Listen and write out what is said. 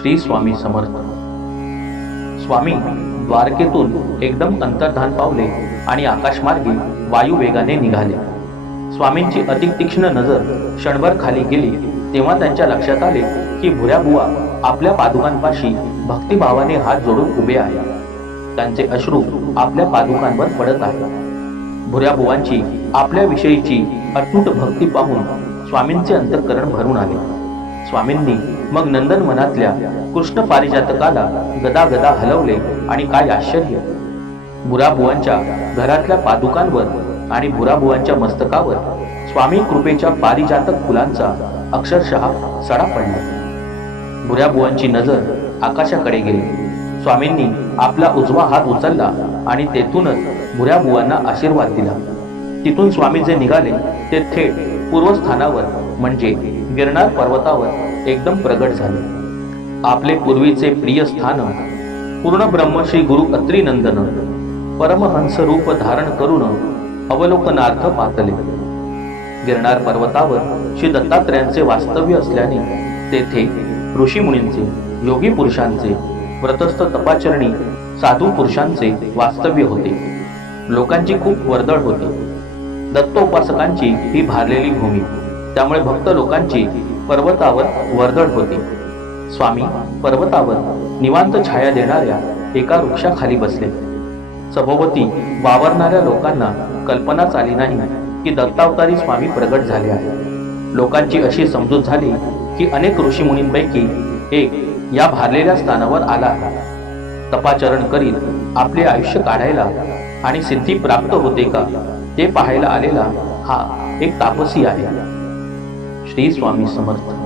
श्री स्वामी समर्थ. स्वामी द्वारकेतून एकदम अंतर्धान पावले आणि आकाशमार्गी वायू वेगाने निघाले. स्वामींची अति तीक्ष्ण नजर क्षणभर खाली गेली तेव्हा त्यांच्या लक्षात आले की भुऱ्याबुवा आपल्या पादुकांपाशी भक्तिभावाने हात जोडून उभे आहेत. त्यांचे अश्रू आपल्या पादुकांवर पडत आहेत. भुऱ्याबुवांची आपल्याविषयीची अतूट भक्ती पाहून स्वामींचे अंतःकरण भरून आले. स्वामींनी मग नंदनवनातल्या कृष्ण पारिजातकाला गदागदा हलवले आणि काय आश्चर्य! भुराबुवांच्या घरातल्या पादुकांवर आणि भुराबुवांच्या मस्तकावर स्वामी कृपेच्या पारिजातक फुलांचा अक्षरशः सडा पडला. भुऱ्याबुवांची नजर आकाशाकडे गेली. स्वामींनी आपला उजवा हात उचलला आणि तेथूनच भुऱ्याबुवांना आशीर्वाद दिला. तिथून स्वामी जे निघाले ते थेट पूर्वस्थानावर म्हणजे गिरनार पर्वतावर एकदम प्रगट झाले. आपले पूर्वीचे प्रिय स्थान पूर्ण ब्रह्मश्री गुरु अत्रिनंदन परमहंस रूप धारण करून अवलोकनार्थ पातले. गिरनार पर्वतावर श्री दत्तात्रयांचे वास्तव्य असल्याने तेथे ऋषीमुनींचे, योगी पुरुषांचे, व्रतस्थ तपाचरणी साधू पुरुषांचे वास्तव्य होते. लोकांची खूप वर्दळ होती. दत्तोपासकांची ही भारलेली भूमी, त्यामुळे भक्त लोकांची पर्वतावर वर्दळ होती. स्वामी पर्वतावर निवांत छाया देणाऱ्या एका वृक्षाखाली बसले. सभोवती वावरणाऱ्या लोकांना कल्पनाच आली नाही की दत्तावतारी स्वामी प्रगट झाले आहे. लोकांची अशी समजूत झाली की अनेक ऋषीमुनींपैकी एक या भारलेल्या स्थानावर आला आहे. तपाचरण करीत आपले आयुष्य काढायला आणि सिद्धी प्राप्त होते का ते पाहायला आलेला हा एक तापसी आहे. श्री स्वामी समर्थ.